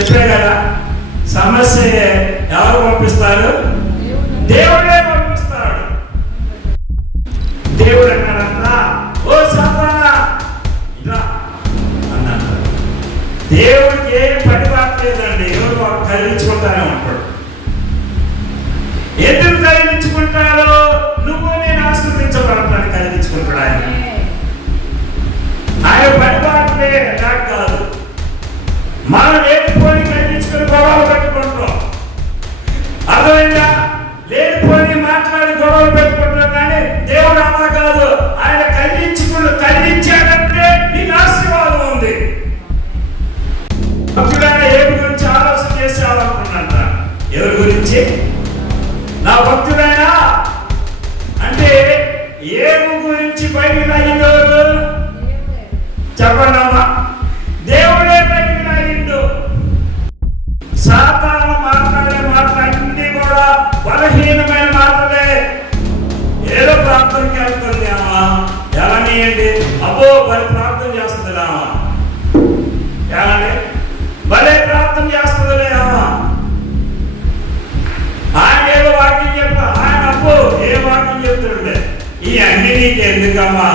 చెప్పే కదా, సమస్య ఎవరు పంపిస్తారు? దేవుడే పంపిస్తాడు. దేవుడు అన్నాడంతా, ఓ సాతానా ఇలా అన్నాడు. దేవుడికి ఏం పని పట్టలేదండి, ఎవరు కదిలించుకుంటానే ఉంటాడు. ఎందుకు కదిలించుకుంటారో? నువ్వు నేను ఆశ్రయించబడతాను కదిలించుకుంటాడు ఆయన. ఆయన పని పట్టలే నాకు కాదు. మనం లేనిపోని కదిలించుకుని గొడవలు పెట్టుకుంటాం. అర్థమైందా? లేనిపోని మాట్లాడి గొడవలు పెట్టుకుంటాం. కానీ దేవుడు అలా కాదు. ఆయన కదిలించాడంటే నీకు ఆశీర్వాదం ఉంది. భక్తుడైన ఏమి గురించి ఆలోచన చేసేవాలనుకున్నంట. ఎవరి గురించి? నా భక్తుడైనా అంటే ఏమి గురించి బయటికి లాగిందెవరు? చెప్పండి అమ్మా. దేవుడే బయటికి లాగిండు. సాతాను మాట్లాడే మాటలన్నీ కూడా బలహీనమైన మాటలే. ఏదో ప్రార్థనకి వెళ్తుంది అమ్మా, ఎలా నీయండి? అబ్బో బలి ప్రార్థన చేస్తుంది అమ్మా, ఏమండి భలే ప్రార్థన చేస్తుందిలే అమ్మా. ఆయన ఏదో వాక్యం చెప్ప, ఆయన అబ్బో ఏ వాక్యం చెప్తుండే. ఈ అన్ని నీకు ఎందుకమ్మా?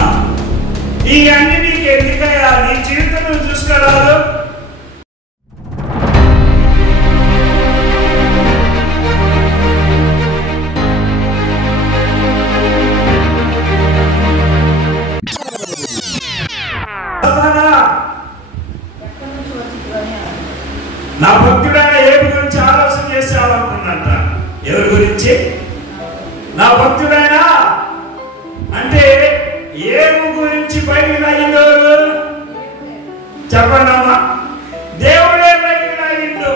ఈ అన్ని నీకు ఎందుకయ్యా? నీ జీవితం నువ్వు చూసుకోరాదు. నా భక్తుడైన ఏమి గురించి ఆలోచన చేసేవాలనుకున్నంట. ఎవరి గురించి? నా భక్తుడైనా అంటే ఏమి గురించి బయటికి లాగిందెవరు? చెప్పండి అమ్మా. దేవుడే బయటికి లాగిండు.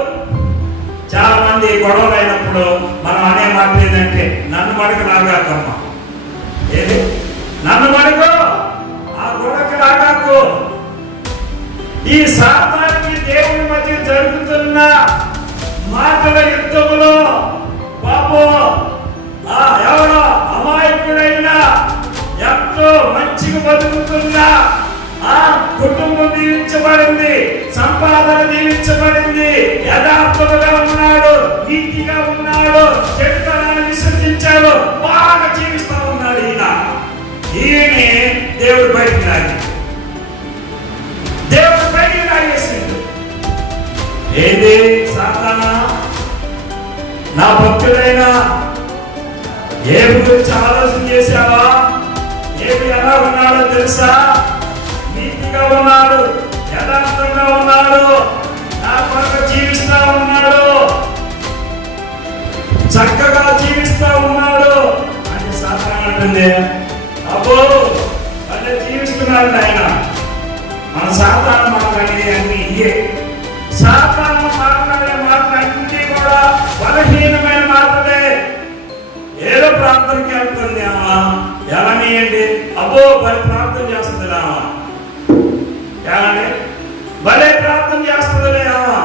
చాలా మంది గొడవలు అయినప్పుడు మనం అనే మాట ఏంటంటే, నన్ను మడక లాగాకమ్మా. ఏది? నన్ను మడకు, ఆ గొడవకి లాగాకు. ఈ సాతానికి దేవుని మధ్య జరుగుతున్న మాటల యుద్ధములో పాపం ఎవరో అమాయకుడైనా ఎంతో మంచిగా బతుకుతున్నా కుటుంబం దీవించబడింది, సంపాదన దీవించబడింది, యథార్థముగా ఉన్నాడు, నీతిగా ఉన్నాడు, చెడుతనాన్ని విసర్జించాడు, బాగా జీవిస్తా ఉన్నాడు. ఈయన దేవుడు బయటికి లాగి, దేవుడు బయటికి లాగేసింది. ఏది? సాతానా నా భక్తుడైనా ఏమి గురించి ఆలోచన చేశావా? ఏమి ఎలా ఉన్నాడో తెలుసా? నీతిగా ఉన్నాడు, యథార్థంగా ఉన్నాడు, నా కొరకు జీవిస్తా ఉన్నాడు, చక్కగా జీవిస్తా ఉన్నాడు అంటే సాతాను అంటుంది, అబ్బో అంటే జీవిస్తున్నాడు ఆయన. మన సాతాను మాట్లాడే అన్ని ఇయే. సాతాను మాట్లాడే మాటలన్నీ కూడా బలహీనమైన మాటలే. ఏదో ప్రార్థనకి వెళ్తుంది అమ్మా, ఎలా నీయండి? అబ్బో బలి ప్రార్థన చేస్తుంది అమ్మా, ఏమండి భలే ప్రార్థన చేస్తుందిలే అమ్మా.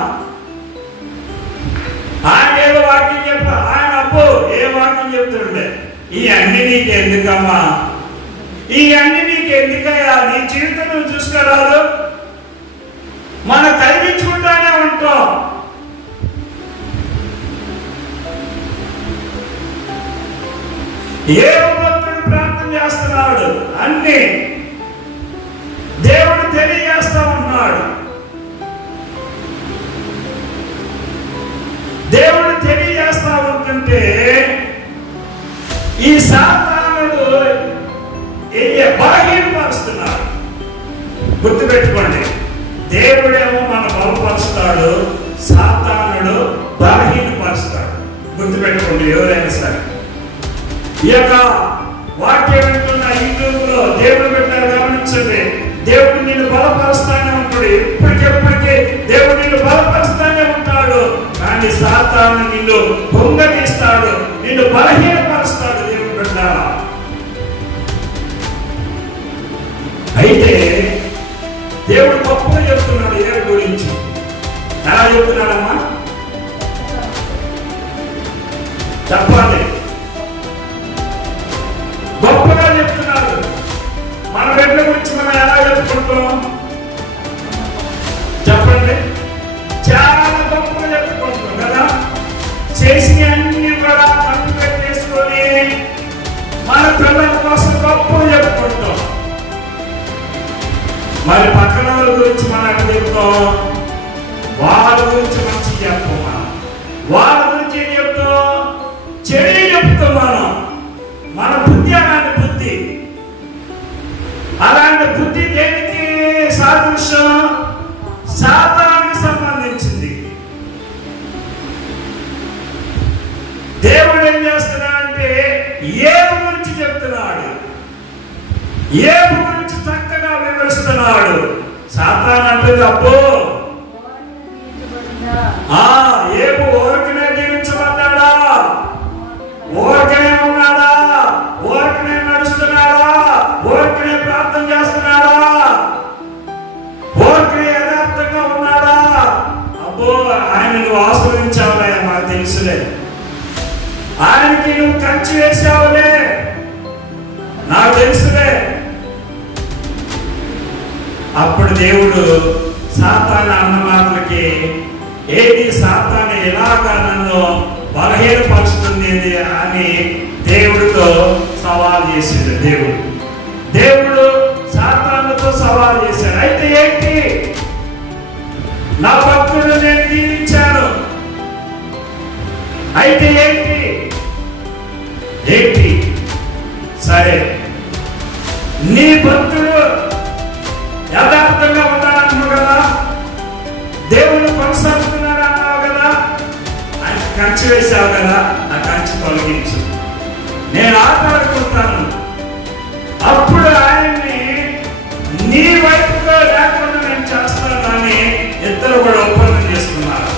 ఆయన ఏదో వాక్యం చెప్ప, ఆయన అబ్బో ఏ వాక్యం చెప్తుండే. ఈ అన్ని నీకు ఎందుకమ్మా? ఈ అన్ని నీకు ఎందుకయ్యా? నీ జీవితం నువ్వు చూసుకోరాదు. మనం కల్పించుకుంటానే ఉంటాం. ఏ భక్తుడు ప్రార్థన చేస్తున్నాడు, అన్ని దేవుడు తెలియజేస్తా ఉన్నాడు. దేవుడు తెలియజేస్తా ఉంటుంటే ఈ సాతానుడు బలహీనపరుస్తున్నాడు. గుర్తుపెట్టుకోండి, దేవుడేమో మన బలపరుస్తాడు, సాతానుడు బలహీనపరుస్తాడు. గుర్తుపెట్టుకోండి ఎవరైనా సరే. ఈ యొక్క వాక్యం వింటున్న యూట్యూబ్లో దేవుడు పెట్టారు, గమనించండి. దేవుడు నిన్ను బలపరుస్తానే ఉంటాడు, ఎప్పటికెప్పటికీ దేవుడు నిన్ను బలపరుస్తానే ఉంటాడు. కానీ సాతాను నిన్ను పొంగతీస్తాడు, నిన్ను బలహీనపరుస్తాడు. దేవుడు పెట్టారా? అయితే దేవుడు గొప్పగా చెప్తున్నాడు ఏ గురించి. ఎలా చెప్తున్నాడమ్మా? చెప్పాలి. గొప్పగా చెప్తున్నాడు. మన బిడ్డ గురించి మనం ఎలా చెప్పుకుంటాం చెప్పండి? చాలా చెప్పుకుంటాం కదా, చేసిన అన్ని కూడా పట్టు పెట్టేసుకొని మన పిల్లల కోసం గొప్పలు చెప్పుకుంటాం. మరి పక్కన వాళ్ళ గురించి మనం చెప్తాం, వాళ్ళ గురించి మంచి చెప్తాం. మనం వాళ్ళ గురించి ఏం చెప్తాం? చెడు చెప్తాం. మన బుద్ధి అలాంటి బుద్ధి. అలాంటి బుద్ధి దేనికి సాదృశ్యం? సాతానికి సంబంధించింది. దేవుడు ఏం చేస్తున్నాడంటే ఏబు గురించి చెప్తున్నాడు, ఏబు గురించి చక్కగా వివరిస్తున్నాడు. సాతాను అంటే అబ్బో ఏబు ఊరికనే జీవించబడ్డాడా? ఊరికనే ఉన్నాడా? ఊరికనే నడుస్తున్నాడా? ఊరికనే ప్రార్థన చేస్తున్నాడా? ఊరికనే యథార్థంగా ఉన్నాడా? అబ్బో ఆయన నువ్వు ఆశ్రయించావులే, మాకు తెలుసులే. ఆయనకి నువ్వు కంచి వేసావులే, నాకు తెలుసులే. అప్పుడు దేవుడు సాతాను అన్న మాటలకి, ఏది సాతాను ఎలాగా నన్ను బలహీనపరుస్తుంది అని దేవుడితో సవాల్ చేశాడు. దేవుడు సాతానుతో సవాల్ చేశాడు. అయితే ఏంటి? నా భక్తుడు నేను దీవించాను. అయితే ఏంటి? సరే, నీ భక్తుడు యథార్థంగా ఉన్నాడంటున్నావు కదా, దేవుడు కొనసాగుతున్నాడు అన్నావు కదా, ఆయన కంచి వేసావు కదా, ఆ కంచి తొలగించు, నేను ఆటాడుకుంటాను. అప్పుడు ఆయన్ని నీ వైపుగా లేకుండా నేను చేస్తాను అని ఇద్దరు కూడా ఒప్పందం చేసుకున్నారు.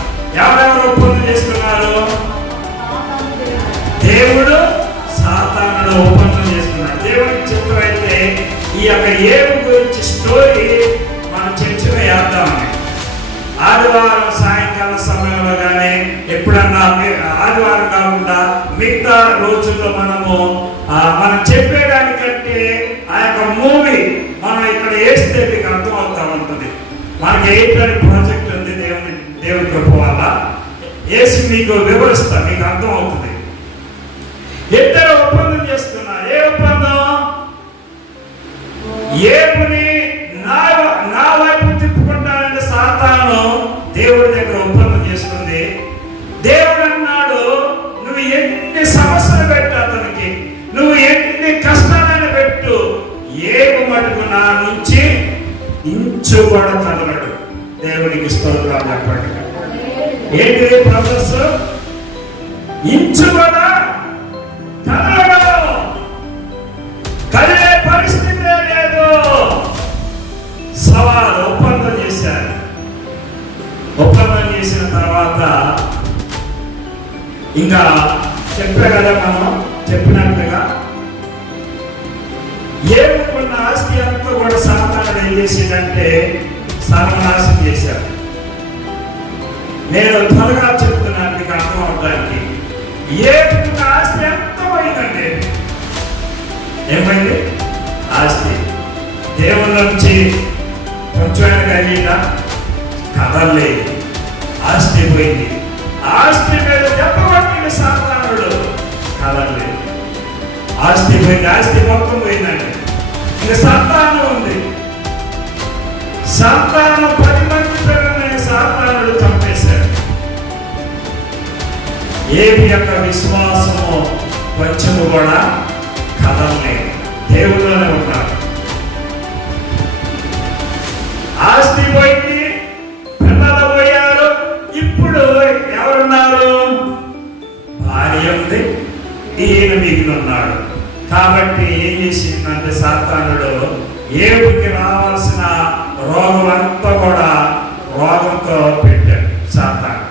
ఎవరెవరు ఒప్పందం చేసుకున్నారు? దేవుడు సాతానుడు ఒప్పందం చేసుకున్నాడు. దేవుడికి చిత్రం అయితే ఈ యొక్క ఏబు గురించి స్టోరీ మనం చర్చలో వేద్దామని. ఆదివారం సాయంకాలం సమయంలో కానీ ఎప్పుడన్నా ఆదివారం కాకుండా మిగతా రోజుల్లో మనం చెప్పేదానికంటే ఆ యొక్క మూవీ మనం ఇక్కడ వేస్తే మీకు అర్థం అవుతా ఉంటుంది. మనకి ఏంటంటే ప్రాజెక్ట్ ఉంది దేవుడి కృప వల్ల వేసి మీకు వివరిస్తా, మీకు అర్థం అవుతుంది. ఇద్దరు ఒప్పందం చేస్తున్నారు. ఏ ఒప్పందం? ఏబుని నా వైపు తిప్పుకుంటానని సాతాను దేవుడి దగ్గర ఒప్పందం చేసుకుంది. దేవుడు అన్నాడు, నువ్వు ఎన్ని సమస్యలు పెట్టు అతనికి, నువ్వు ఎన్ని కష్టాలైనా పెట్టు, ఏబు మటుకు నా నుంచి ఇంచు కూడా కదలడు. దేవునికి స్తోత్రాలు చెప్పండి. ఏంటి ప్రొఫెస్? ఇంచు కూడా కదలడు, కదిలే పరిస్థితి లేదు. సవాల్ ఒప్పందం చేశారు. ఒప్పందం చేసిన తర్వాత ఇంకా చెప్పే కదా, మనం చెప్పినట్లుగా ఏముకున్న ఆస్తి అంతా కూడా సాతానుడు ఏం చేసిందంటే సర్వనాశనం చేశారు. నేను త్వరగా చెప్తున్నాను మీకు అర్థం అవడానికి. ఏముకున్న ఆస్తి అంతా పోయిందండి. ఏమైంది? ఆస్తి దేవుని నుంచి కొంచెమైనా కలిగినా కదలలేదు, ఆస్తి పోయింది. ఆస్తి మీద దెబ్బ పట్టిన సాతానుడు కదలలేదు. ఆస్తి పోయింది, ఆస్తి మొత్తం పోయిందండి. ఇంకా సంతానం ఉంది. సంతానం 10 మంది పిల్లల్ని సాతానుడు చంపేశాడు. ఏబు యొక్క విశ్వాసము కొంచెము కూడా కదలలేదు, దేవుడిలోనే ఉన్నాడు. ఆస్తి పోయింది, పిల్లలు పోయారు. ఇప్పుడు ఎవరున్నారు? భార్య ఉంది, ఈయన మిగిలి ఉన్నాడు. కాబట్టి ఏం చేసిందంటే సాతానుడు ఏబుకి రావాల్సిన రోగం అంతా కూడా రోగంతో పెట్టాడు సాతాను.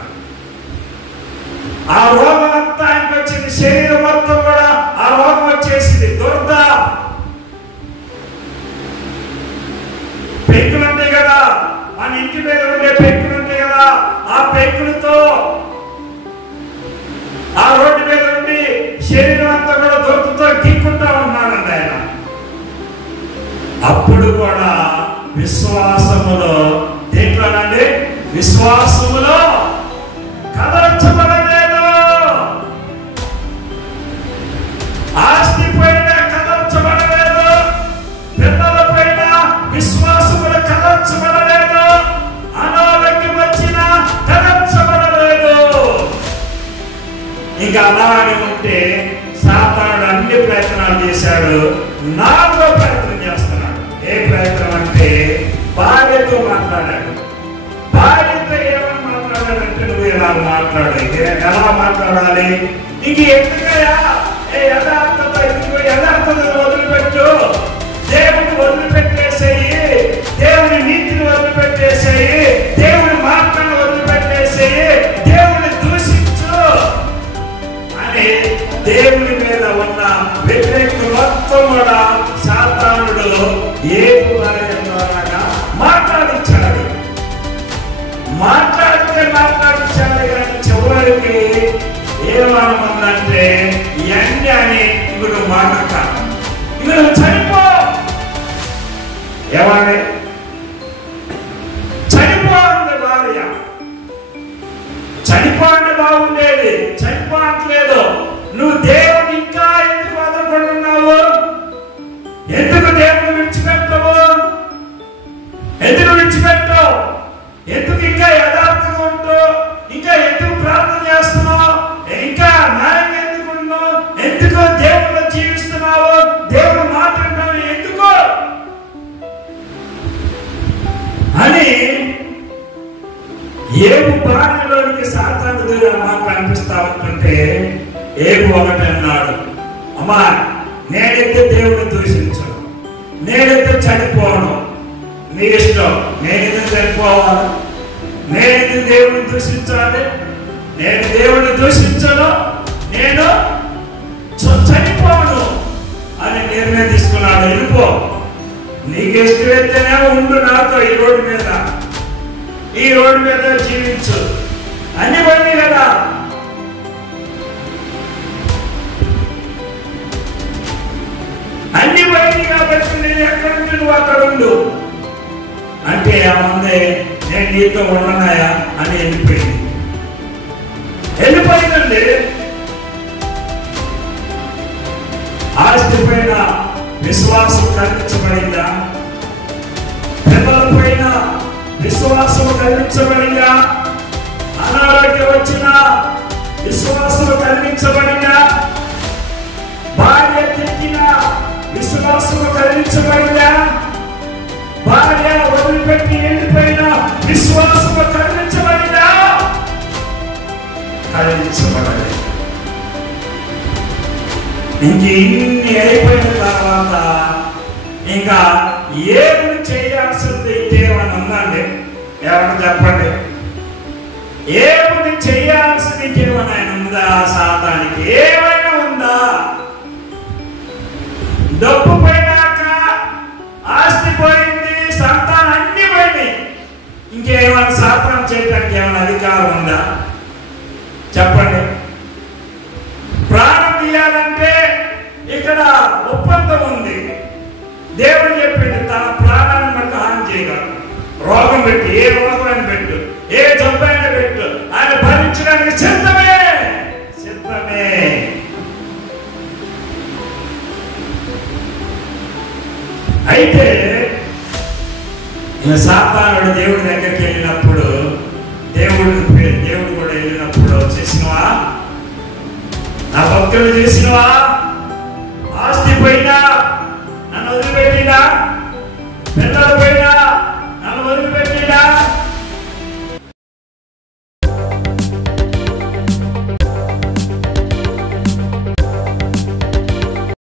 ఆ రోగం అంతా ఆయనకు వచ్చింది. శరీరం మొత్తం కూడా ఆ రోగం వచ్చేసింది. దురద, పెంకులు ఉంటాయి కదా, మన ఇంటి మీద ఉండే పెంకులు ఉంటాయి కదా, ఆ పెంకులతో ఆ రోడ్డు మీద ఉండి శరీరం అంతా కూడా దురదతో గిక్కుంటా ఉన్నాడండి ఆయన. అప్పుడు కూడా విశ్వాసములో, దేంట్లోనండి? విశ్వాసములో కథ ఇంకా అలానే ఉంటే సాతానుడు అన్ని ప్రయత్నాలు చేశాడు, నాలుగో ప్రయత్నం చేస్తున్నాడు. ఏ ప్రయత్నం అంటే భార్యతో మాట్లాడాడు. భార్యతో ఏమని మాట్లాడాడంటే, నువ్వు ఇలా మాట్లాడు. ఎలా మాట్లాడాలి? ఇంక ఎందుకయ్యా యథార్థత, యథార్థతను వదిలిపెట్టు, దేవుని వదిలిపెట్టేసేయి, దేవుని నీతిని వదిలిపెట్టేసేయి, దేవుని మాటను వదిలిపెట్టేసేయి, దేవుని దూషించు అని దేవుని మీద ఉన్న వ్యతిరేక మొత్తం కూడా సాతానుడు ఏపు ద్వారా మాట్లాడించాడు. మాట్లాడించాడు కానీ చివరికి ఏమనుకుందంటే, ఇవన్నీ అని ఇప్పుడు మాటక ఇప్పుడు చనిపో. ఏమని చనిపోండి భార్య, చనిపోండి బాగుండేది, చనిపోవట్లేదు. నువ్వు దేవుని ఇంకా ఎందుకు వదలబడున్నావు? ఎందుకు దేవుని విడిచిపెట్టవు? ఎందుకు విడిచిపెట్టవు? ఎందుకు ఇంకా యథార్థంగా ఉంటూ ఇంకా ఎందుకు ప్రార్థన చేస్తున్నావు? ఇంకా న్యాయంగా ఎందుకు ఉన్నావు? ఎందుకు దేవుడు జీవిస్తున్నావు? దేవుడు మాట్లాడతావు ఎందుకు అని ఏపు భార్యలోనికి సాతాను దూరం మాట అనిపిస్తా ఉంటుంటే ఏపు ఒకటి అన్నాడు, అమ్మా నేనైతే దేవుడిని దూషించను, నేనైతే చనిపోను, నీ ఇష్టం. నేనైతే చనిపోవాలి, నేనైతే దేవుడిని దూషించాలి, నేను దేవుడిని దూషించను, నేను చనిపోను అని నిర్ణయం తీసుకున్నాడు. వెళ్ళిపో, నీకు ఇష్టమైతేనే ఉండు నాతో ఈ రోడ్డు మీద జీవించు. అన్ని పోయింది కదా. అన్ని పోయింది కాబట్టి నేను ఎక్కడ నువ్వు అక్కడ ఉండు అంటే ఏమంది, నేను నీతో ఉండనాయా అని వెళ్ళిపోయిందండి. ఆస్తి పైన విశ్వాసం కలిగించబడిందా? పిల్లల పైన విశ్వాసం కలిగించబడిందా? అనారోగ్యం వచ్చిన విశ్వాసం కలిగించబడిందా? భార్య తిరిగిన విశ్వాసం కలిగించబడిందా? భార్య వదిలిపెట్టి వెళ్ళిపోయిన విశ్వాసం కలిగించబడిందా? కలిగించబడాలి. ఇంక ఇన్ని అయిపోయిన తర్వాత ఇంకా ఏమి చేయాల్సింది దేవుని ఉందండి? ఏమన్నా చెప్పండి. ఏమి చేయాల్సింది దేవుని ఆయన ఉందా? సాతానికి ఏమైనా ఉందా? డబ్బు పోయినాక, ఆస్తి పోయింది, సంతానం అన్ని పోయినాయి, ఇంకేమైనా సాతానం చేయడానికి ఏమైనా అధికారం ఉందా? చెప్పండి. ప్రాణం తీయాలంటే ఇక్కడ ఒప్పందం ఉంది. దేవుడు చెప్పిండు తన ప్రాణాన్ని మనకు హాని చేయగలరు. రోగం పెట్టు, ఏ రోగమైన పెట్టు, ఏ జబ్బైన పెట్టు, ఆయన భరించడానికి సిద్ధమే. అయితే సాతానుడు దేవుడి దగ్గరికి వెళ్ళినప్పుడు, దేవుడు కూడా వెళ్ళినప్పుడు, చేసినవా నా భక్తులు, చేసినవా